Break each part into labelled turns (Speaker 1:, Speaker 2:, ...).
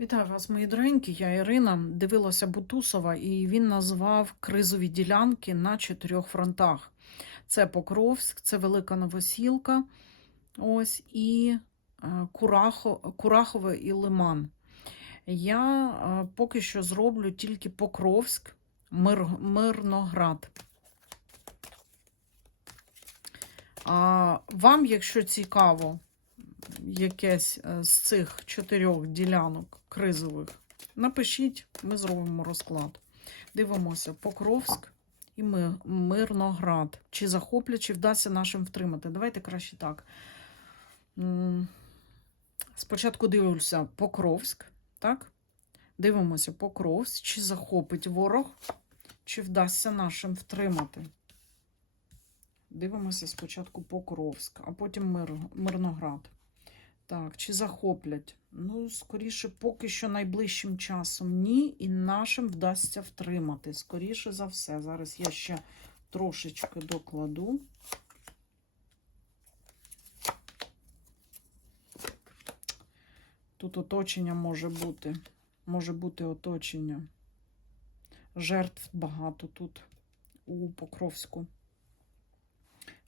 Speaker 1: Вітаю вас, мої дорогенькі. Я Ірина. Дивилася Бутусова, і він назвав кризові ділянки на чотирьох фронтах: це Покровськ, це Велика Новосілка, ось і е, Курахо, Курахове і Лиман. Я е, поки що зроблю тільки Покровськ, Мир, Мирноград. А вам, якщо цікаво, якесь е, з цих чотирьох ділянок кризових, напишіть, ми зробимо розклад. Дивимося, Покровськ і Мирноград. Чи захоплять, чи вдасться нашим втримати. Давайте краще так. Спочатку дивимося Покровськ, так? Дивимося Покровськ, чи захопить ворог, чи вдасться нашим втримати. Дивимося спочатку Покровськ, а потім Мир... Мирноград. Так, чи захоплять? Ну, скоріше, поки що найближчим часом ні, і нашим вдасться втримати. Скоріше за все. Зараз я ще трошечки докладу. Тут оточення може бути. Може бути оточення. Жертв багато тут у Покровську.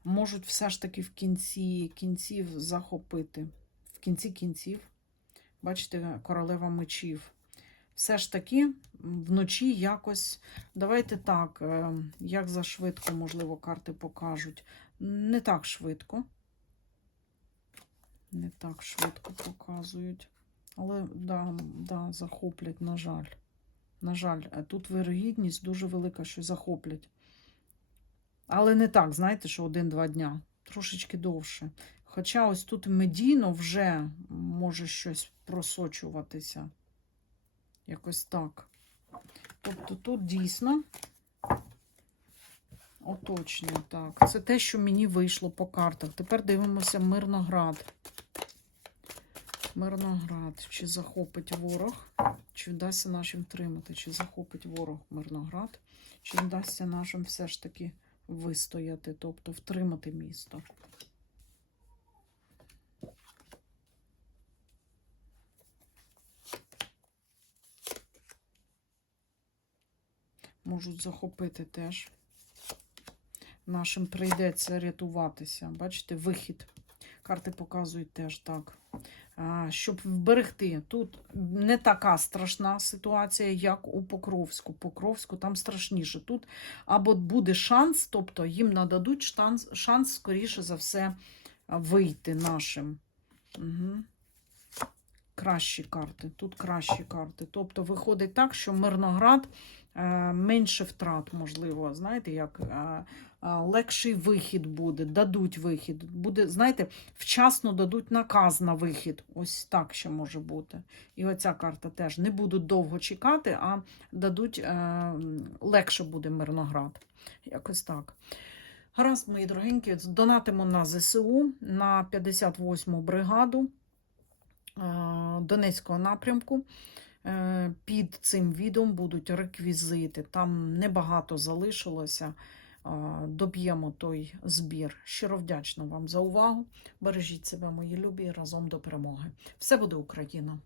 Speaker 1: Можуть все ж таки в кінці кінців захопити кінці кінців, бачите, королева мечів. Все ж таки вночі якось, давайте так, е, як за швидко, можливо, карти покажуть. Не так швидко. Не так швидко показують. Але да, да, захоплять, на жаль. На жаль, е, тут вирогідність дуже велика, що захоплять. Але не так, знаєте, що один-два дня. Трошечки довше. Хоча ось тут медійно вже може щось просочуватися. Якось так. Тобто тут дійсно оточення. Так, це те, що мені вийшло по картах. Тепер дивимося Мирноград. Мирноград. Чи захопить ворог, чи вдасться нашим тримати, чи захопить ворог Мирноград, чи вдасться нашим все ж таки вистояти, тобто втримати місто. Можуть захопити теж. Нашим прийдеться рятуватися. Бачите, вихід. Карти показують теж так. Щоб вберегти. Тут не така страшна ситуація, як у Покровську. Покровську там страшніше. Тут або буде шанс, тобто їм нададуть шанс, шанс скоріше за все, вийти нашим. Угу. Кращі карти. Тут кращі карти. Тобто виходить так, що Мирноград менше втрат, можливо, знаєте, як е, е, легший вихід буде, дадуть вихід. Буде, знаєте, вчасно дадуть наказ на вихід. Ось так ще може бути. І оця карта теж не будуть довго чекати, а дадуть е, легше буде Мирноград. Якось так. Гаразд, мої дорогенькі, донатимо на ЗСУ на 58-му бригаду. Е, Донецького напрямку. Е, Під цим відео будуть реквізити. Там небагато залишилося. Е, Доб'ємо той збір. Щиро вдячна вам за увагу. Бережіть себе, мої любі, разом до перемоги. Все буде Україна!